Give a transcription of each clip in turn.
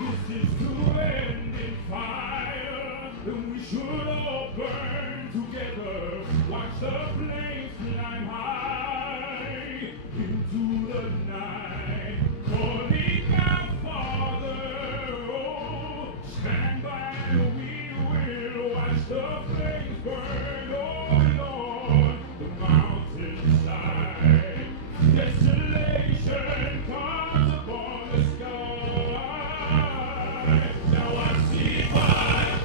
This is to end in fire, and we should all burn together. Watch the flames climb high into the night. Calling out, Father, oh, stand by and we will watch the flames burn on the mountainside. Desolation comes upon the sky. Now I see fire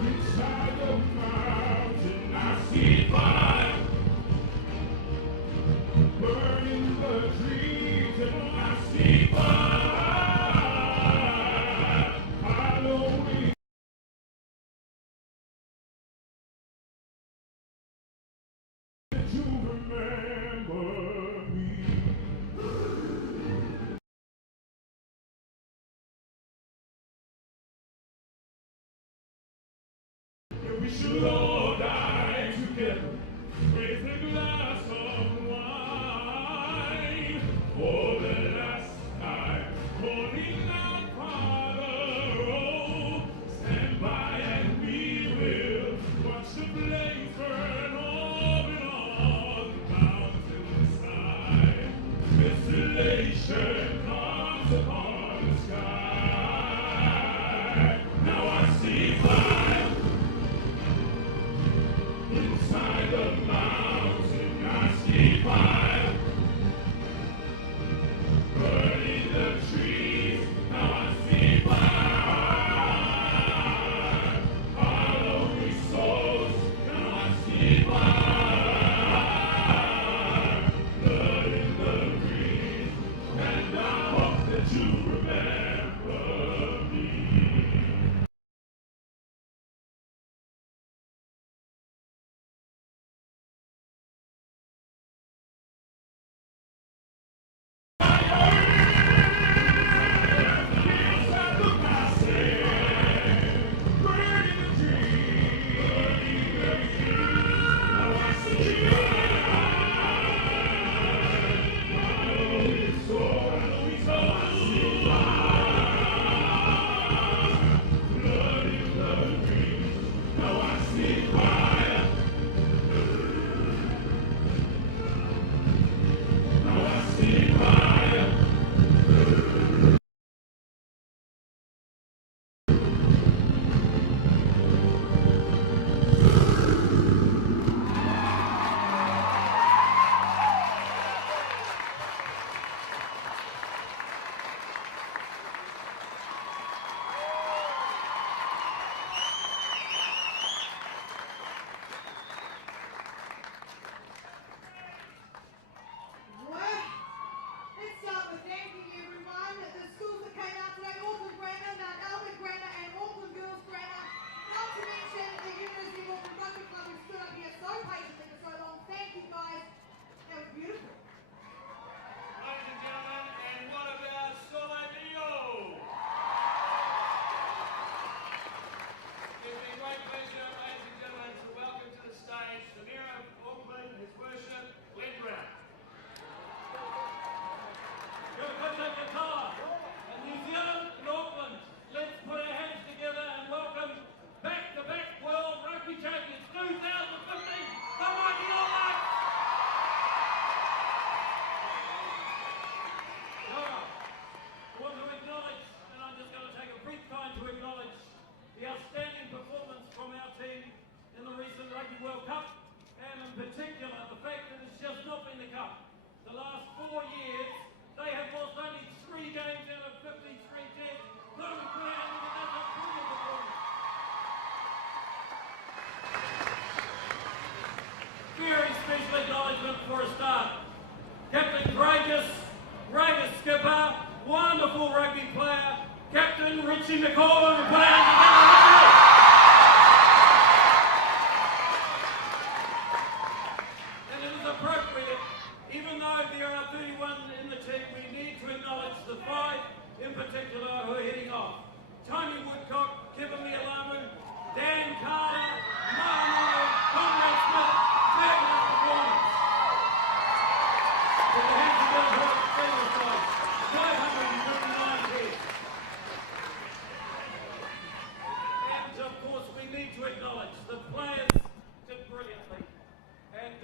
inside the mountain. I see fire burning the trees, and I see fire. I know we that you remember me. We should all die together. Raise a glass of wine for the last time. Calling out, Father, oh, stand by and we will watch the flames burn over on the mountainside. Desolation comes upon the sky. Now I see fire inside the mountain. I see fire burning the trees. Now I see fire following souls. Now I see fire blood in the breeze, and I hope that you remember me. special acknowledgement for a start. Captain Courageous, greatest skipper, wonderful rugby player, Captain Richie McCall, and players and it is appropriate, even though there are 31 in the team, we need to acknowledge the 5 in particular who are heading off. Tony Woodcock, Kevin Mialamu, Dan Carter, Mahano, Conrad Smith, fabulous performance. To the heads of the Hawks senior side, 559 heads. And of course we need to acknowledge the players did brilliantly. And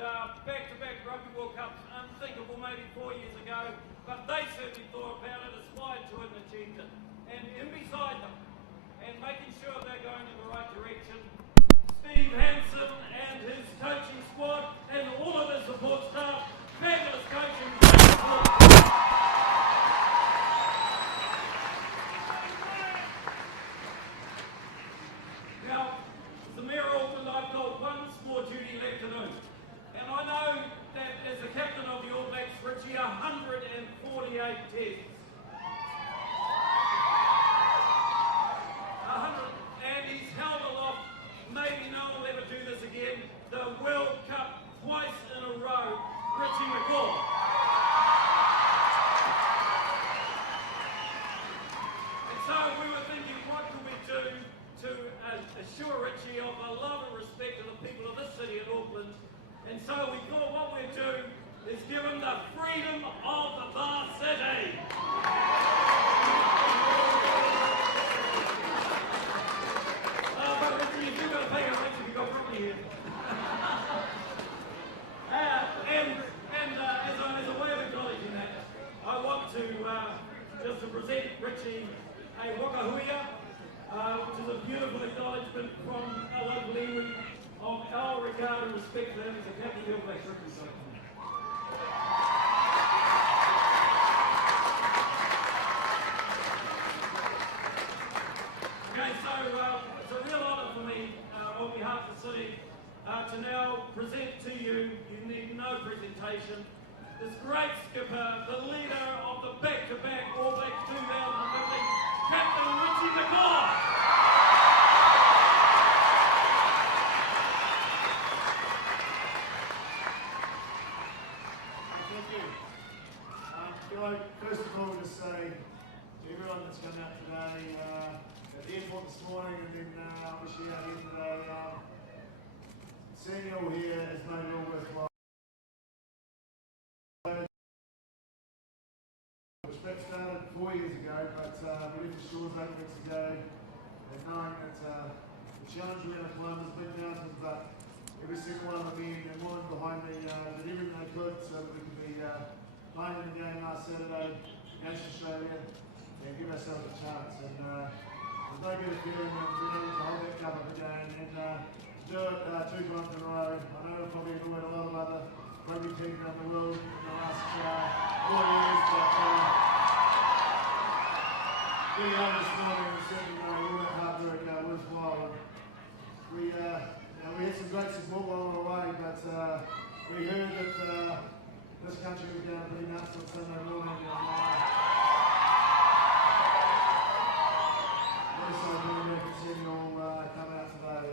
back-to-back Rugby World Cups, unthinkable maybe 4 years ago, but they certainly thought about it, aspired to it and achieved it. And in beside them, and making sure they're going in the right direction, Steve Hansen and his coaching squad and all of his support staff, fabulous coaching, great support. Now, as the Mayor of Auckland, I've got one more duty left to do. And I know that as the captain of the All Blacks, Richie, 148 tests. And he's held aloft, maybe no one will ever do this again, the World Cup twice in a row, Richie McCall. And so we were thinking, what can we do to assure Richie of a love and respect of the people of this city of Auckland? And so we thought what we'd do is give him the freedom of the bar city. As a way of acknowledging that, I want to just to present Richie a wakahuia, which is a beautiful acknowledgement from our local iwi of our regard and respect for him as a captain of the All Blacks rugby side. Okay, so it's a real honour for me on behalf of the city to now present to you, you need no presentation, this great skipper, the leader of the back-to-back All Blacks 2015, Captain Richie McCall. Thank you. First of all, just say to everyone that's come out today, at the airport this morning, and then obviously out here today, seeing you all here has made it all worthwhile. Respect started 4 years ago, but we left the shores 8 weeks ago, and knowing that the challenge we're going to climb is big mountains, but every single one of the men and women behind me did everything they could so that we could be playing in the game last Saturday against Australia and give ourselves a chance. And there's no better feeling than being able to hold that cup up again and do it 2 times in a row. I know we've probably annoyed a lot of other rugby teams around the world in the last 4 years, but being home this morning and certainly all that hard work worthwhile. We had some great support while we were away, but we heard that this country was going pretty nuts on Sunday morning. And so really good to see you all come out today.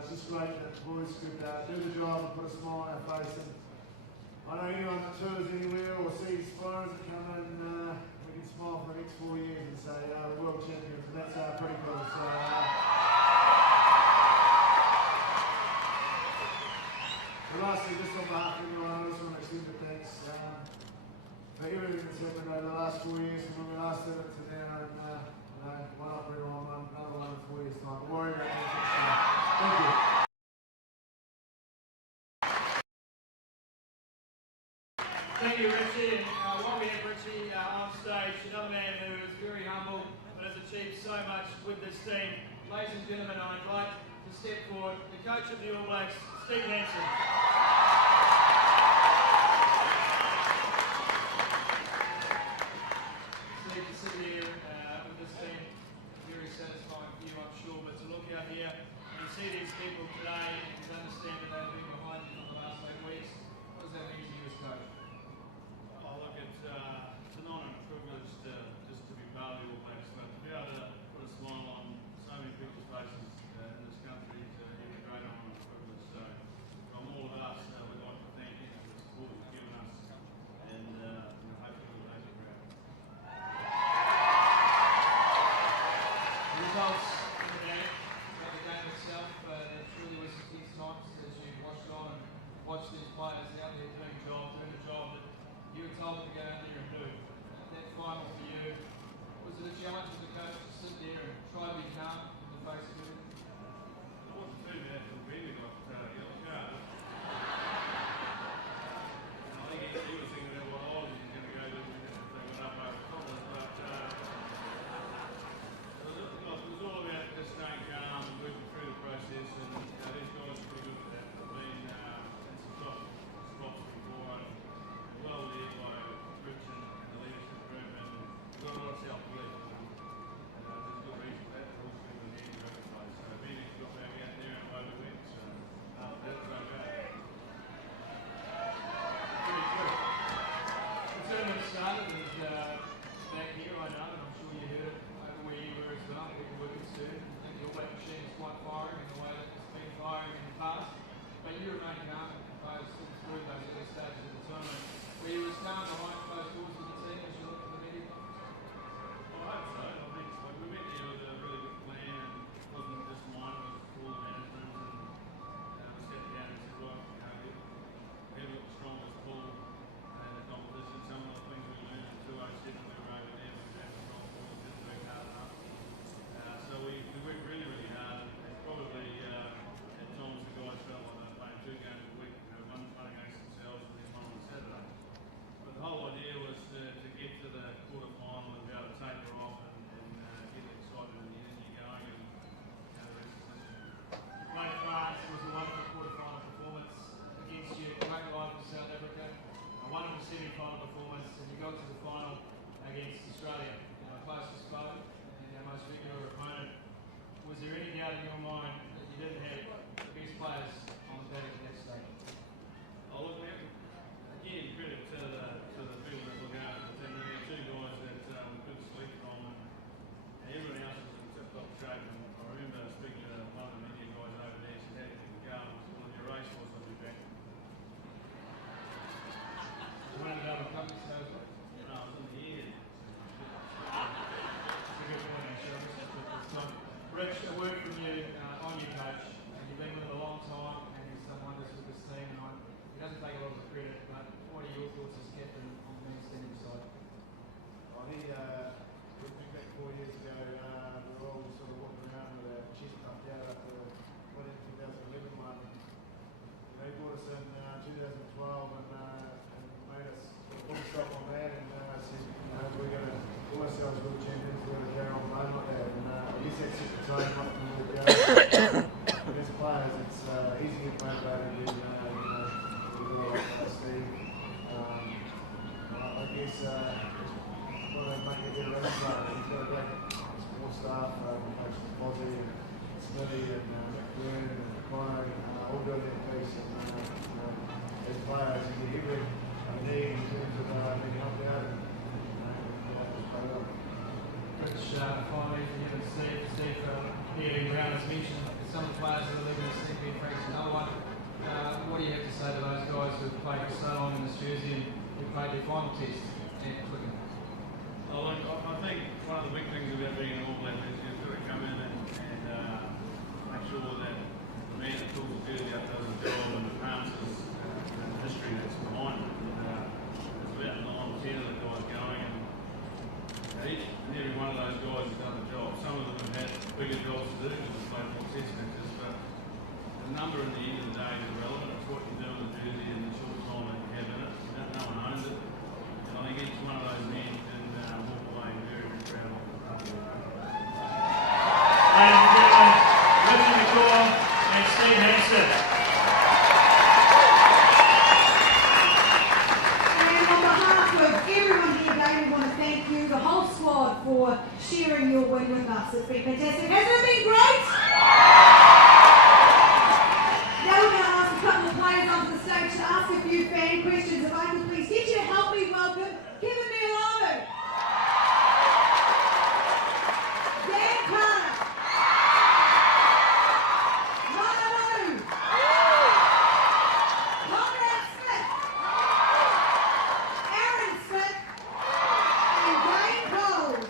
It's just great that the boys could do the job and put a smile on our face. And I know anyone that tours anywhere or sees foreigners that come in, we can smile for the next 4 years and say we're world champions, and that's pretty cool. So, lastly, just on behalf of everyone, I just want to extend a thanks for everything that's happened over the last 4 years from when we last did it to now. And why not bring on another one in 4 years' time? But worry about that next year. Thank you. Thank you, Richie. And while we have Richie on stage, another man who is very humble but has achieved so much with this team. Ladies and gentlemen, I'd like to step forward the coach of the All Blacks, Steve Hansen. Steve, to sit here with this team, very satisfying for you, I'm sure, but to look out here and see these people today and understand that they've been behind you for the last 8 weeks, these players out there doing a job that you were told to go out there and do. That final for you, was it a challenge as a coach to sit there and try to be calm in the face of it? I wasn't too bad until Benny got yellow card. And I think he was thinking about what I was going to go to if they got up over Collins. But it was all about just staying calm and moving through the process. And these guys are pretty good at that. I mean, and some stops before and well led by Rich and the leadership group, and got a lot of self-belief. There's a good reason for that. They're all people in the end of every place. So Benny's got back out there and over went. So after that, it's okay. Pretty good. The tournament started and back here, I know, and I'm sure you heard it over where you were as well. People were concerned. I think your weight machine is quite firing in the way that it's been firing in the past. But you remain calm and composed through those early stages of the tournament. Were you as calm behind closed doors with the team as you looked at the media? Well, I hope so. I think like, we went here with a really good plan, and it wasn't just mine, it was all the management. And we sat down and said, right, we have got the strongest pull in the competition. Some of the things we learned in 207, we were over there, we had strong pulls, didn't work hard enough. So we worked really, really hard, and probably at times the guys felt like they were playing 2 games a week, one against themselves and then one on Saturday. But the whole idea was to get to the quarter final and be able to take her off and get excited in the energy going, and the rest is history. You played France, it was a wonderful quarter-final performance against your great rival South Africa, a wonderful semi-final performance, and you got to the final against Australia, our closest foe and our most regular opponent. Was there any doubt in your mind that you didn't have the best players on the paddock at that stage? Oh, look, man, again, credit to the people that look after the team. We had 2 guys that we couldn't sleep from, and everyone else was in tip-top shape. And I remember speaking to one of the media guys over there, she said, how do you think the game was? Well, your race was on your back. You wanted to overcome this, no? No, I was in the air. That's a good point, actually. Rich, a word from you on your coach. You've been with him a long time, and he's done wonders with this team. And he doesn't take a lot of the credit, but what are your thoughts as captain on the men's team side? I think we think back 4 years ago, we were all sort of walking around with our chest puffed out after winning 2011 one. He brought us in 2012 and made us put a stop on that, and said, we're going to call ourselves world champions, we're going to carry on playing like that. And I guess that set the tone up from where we go. As players, it's easy to get motivated when we do all like Steve. I guess want to make it better as well. He's got a great support staff, Coach Bozzy and Smithy and McBurn and Connor, all doing their piece. And as players, you get every need in terms of being helped out and just play well. Rich, finally, for you and Steve, Ian Brown has mentioned some of the players that are leaving the team, being Frank's another one. What do you have to say to those guys who have played for so long in this jersey and who played their final test at Twickenham? Well, I think one of the big things about being an All Black is you've got to come in and make sure that the man that pulls the jersey up does the job and advances the history that's behind it. It's about 9 or 10 of the guys going, and each and every one of those guys has done the job. Some of them have had bigger jobs to do because they've played more test matches, but the number at the end of the day is irrelevant. It's what you do in the jersey and the short time that you have in it. No one owns it. And I think each one of those men can walk away very, very proud of it. Ladies and gentlemen, Richard McCaw and Steve Hansen. And on behalf of everyone here today, we want to thank you, the whole squad, for sharing your win with us. It's been fantastic. Hasn't it been great? Now we're going to ask a couple of players onto the stage to ask a few fan questions. If I could please get you to help me welcome Kevin Milano, Dan Carter, Rana Manu, Conrad Smith, Aaron Smith, and Dane Coles.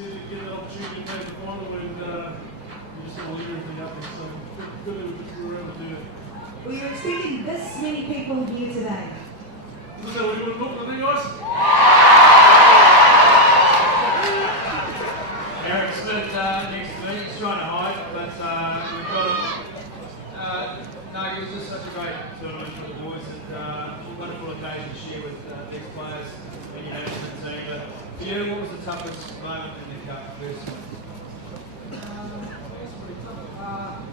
to get that opportunity to play the final, and we just want to leave everything up. And so good that we were able to do it. Were you expecting this many people here today? Is that what you want to look at, guys? Eric stood next to me, he's trying to hide, but we've got him. No, it was just such a great tournament for the boys, and wonderful occasion to share with these players and your national team. But for you, what was the toughest moment in the cup personally? It's pretty tough.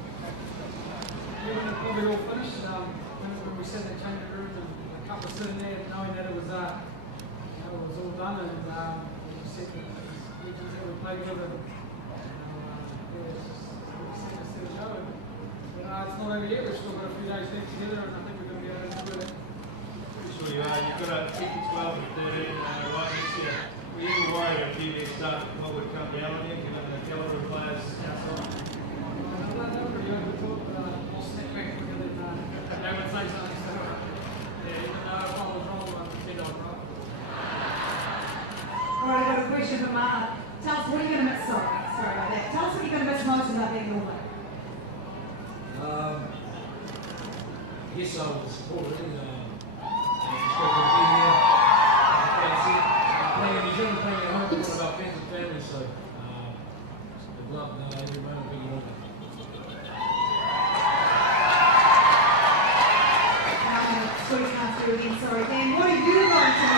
When it probably all finished, when we sat in the changing room and the cup was sitting there, knowing that it was all done, and we said that we played good, and it's just to go. It's not over yet. We've still got a few days left together, and I think we're going to be able to do it. Pretty sure you are. You've got a 10 to 12 and 13 right next year. Were you ever worried a few years start what would come down on you, given the caliber of players outside? That would be over the top, but I'll step back quicker than they would say something. So, yeah, even though if I was wrong, I'd pretend I was right. All right, I've got a question for Mark. Tell us what are you going to miss? Sorry about that. Tell us what you're going to miss most about being All Black. I guess I was supported and expected to be here. Playing in New Zealand, playing at home, one of our friends and family, so I'd love every moment being here. Squeeze past you again, sorry. Dan, what are you going to miss most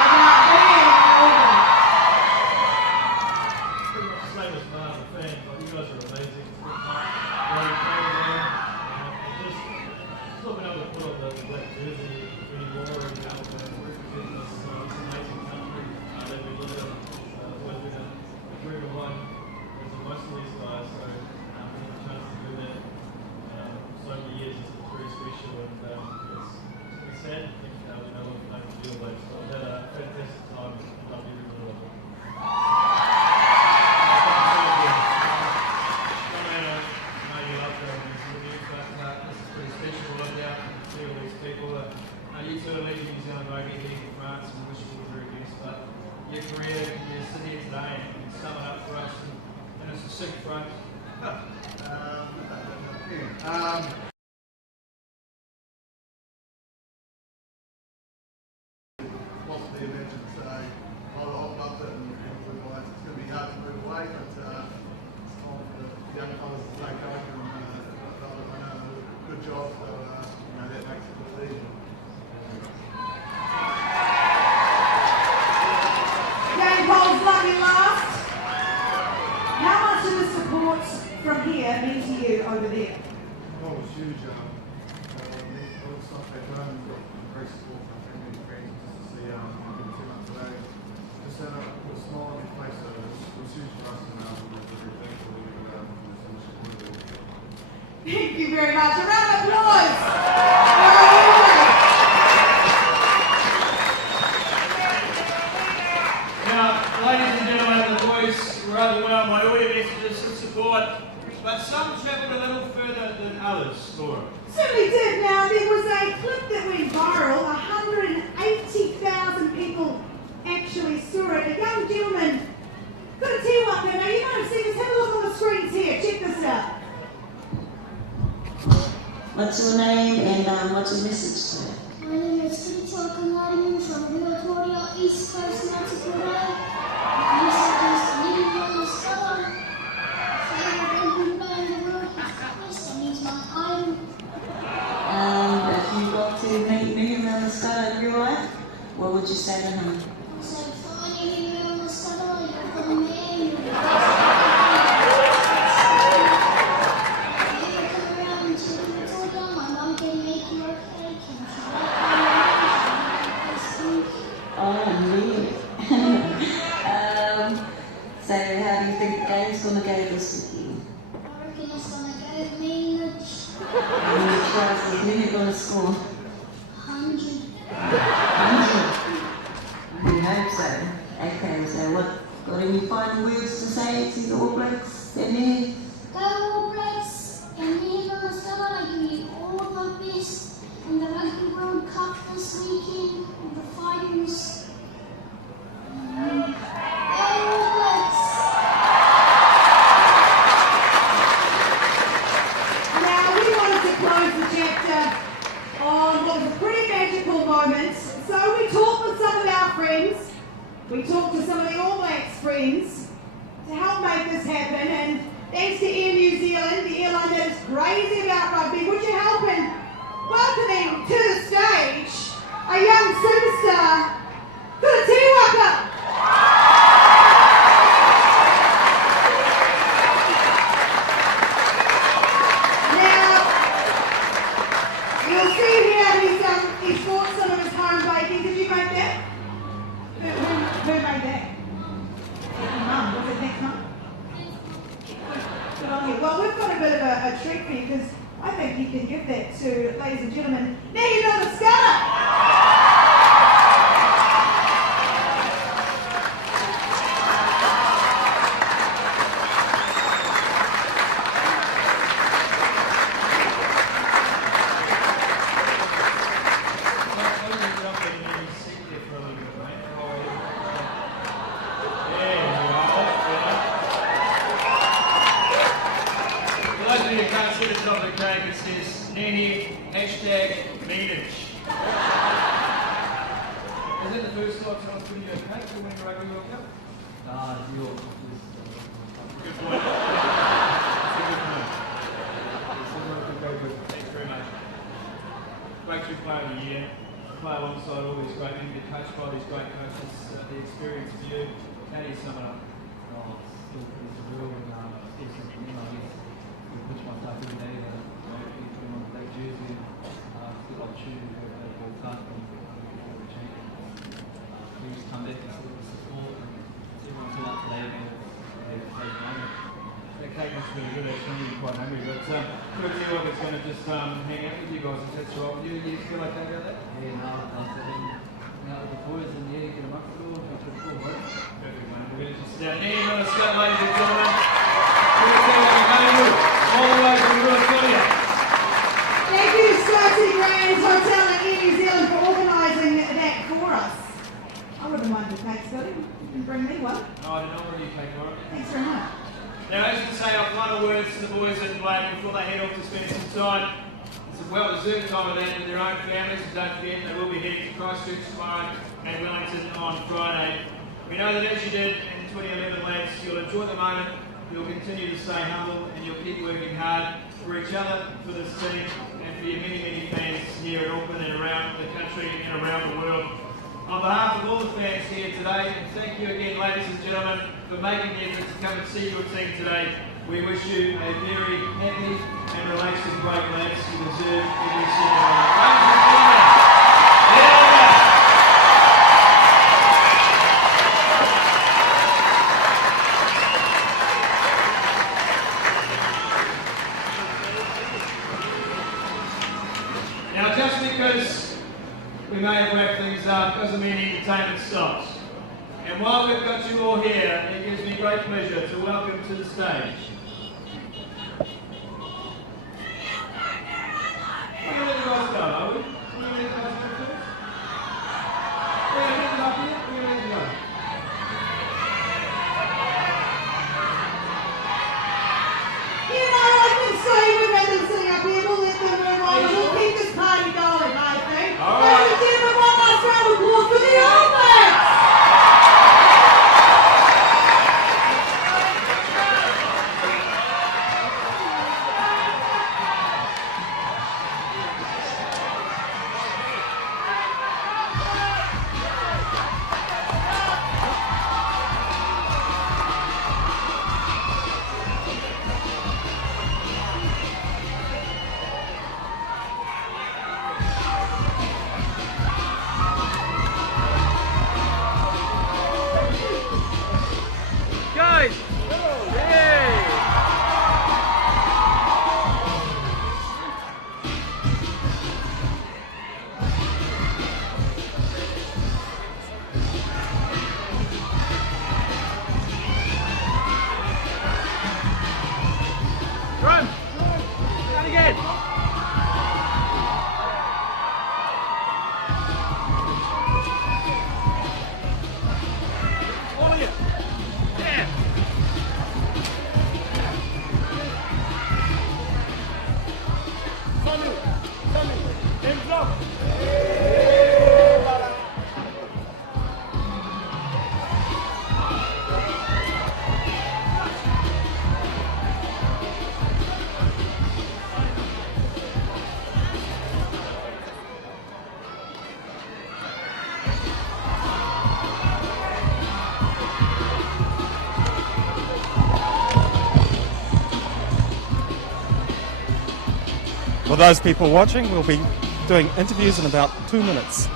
about being All Black? Pretty much the same as Mark, a fan, but you guys are amazing. Great players there. Just not being able to put on the black jersey anymore and represent this amazing country that we live in. It's always been a dream of mine as a most of these guys, so having a chance to do that so many years is very special, and it's sad to think we no longer play for All Blacks. So I've had a fantastic time, love every minute of it. You two are leading New Zealand rugby, heading to France, and wish you all the very best. But your career, you're sitting here today, and you can sum it up for us in a succinct phrase. Lost the event, so I loved it, and it's going to be hard to move away, but it's time for the young fellas to take over, and I know they do a good job, so that makes it a little easier. Game Paul's lucky last. How much of the support from here mean to you over there? Oh, it was huge. All the stuff back home, we've got great support from family and friends, just to see give it 2 months today. Just had a put a smile on their face, so it was huge for us, and we're very thankful that we could so much support of it. Thank you very much. A round of applause. Now, ladies and gentlemen, the boys were overwhelmed by all your messages of support, but some travelled a little further than others, Laura. Certainly did. Now, there was a clip that went viral. 180,000 people actually saw it. A young gentleman, got to tell you what, now you might have seen this. Have a look on the screens here. Check this out. What's your name and what's your message today? My name is Peter Kanarian from Victoria, East Coast, Manchester. My message is to leave on the star. Favorite rugby player in the world is Chris, and he's my idol. If you got to meet me around the start of your life, what would you say to him? I said, finally, you're on the star, you're the man, you're the So how do you think the game's going to go this weekend? I reckon it's going to go means How many tries do you think you're going to score? 100. 100? You hope so. Okay, so what got any final words to say to the All Blacks? Any? Go All Blacks, and leave on the star. I give you all my best in the Rugby World Cup this weekend with the Fighters. Go All Blacks! this happen, and thanks to Air New Zealand, the airline that is crazy about rugby, would you help in welcoming to the stage a young superstar, Tiwaka? You'll see here he's bought some of his home baking. Did you make that? Who made that? Your mum. Was it next mum? Good on you. Well, we've got a bit of a treat for you because I think you can give that to, ladies and gentlemen, now you know the Scudder. Is it the first time someone's putting you a cake for winning Rugby World Cup? Good point. Thanks very much. Breakthrough Player of the Year. Play alongside all these great men, get coached by these great coaches. The experience for you. How do you sum it up? Still pretty surreal and still something new. I guess I push myself every day to put on the black jersey and still opportunity to go play World Cup and before the champions. We just come back and see the support and everyone turned up today and they're playing on. That cake must be really good, it's going to be quite hungry, but good to what it's going to just hang out with you guys if that's right with you. You feel okay about that? Yeah, no, with the boys and yeah, get them up the door, that's pretty cool, right? Perfect, mate. We're going to just sit down. Nanny Milliscott, ladies and gentlemen. We're going to take a Hollywood, all the way from Australia. Thank you to Scotia Grand Hotel and Air New Zealand for organising that for us. I wouldn't mind the cake, Scotty. You can bring me one. No, I don't know what you take, Laura. Thanks very much. Now, as you say, our final words to the boys in black before they head off to spend some time. It's a well-deserved time of that with their own families, and don't forget they will be heading to Christchurch tomorrow and Wellington on Friday. We know that as you did in 2011, lads, you'll enjoy the moment, you'll continue to stay humble, and you'll keep working hard for each other, for this team, and for your many, many fans here in Auckland and around the country and around the world. On behalf of all the fans here today, and thank you again, ladies and gentlemen, for making the effort to come and see your team today. We wish you a very happy and relaxing break, lads. You deserve every single one. Ladies and gentlemen, now, just because we may have wrapped things up doesn't mean entertainment stops. And while we've got you all here, it gives me great pleasure to welcome to the stage. We're going to let you guys go, are we? We're going to let you guys go first? Yeah, get them up here. We're going to let you go. You know, I can say we've had them sitting up here. We'll let them move on. We'll keep this party going, I think. All right. Ladies and gentlemen, one last round of applause for the All Blacks! For those people watching, we'll be doing interviews in about 2 minutes.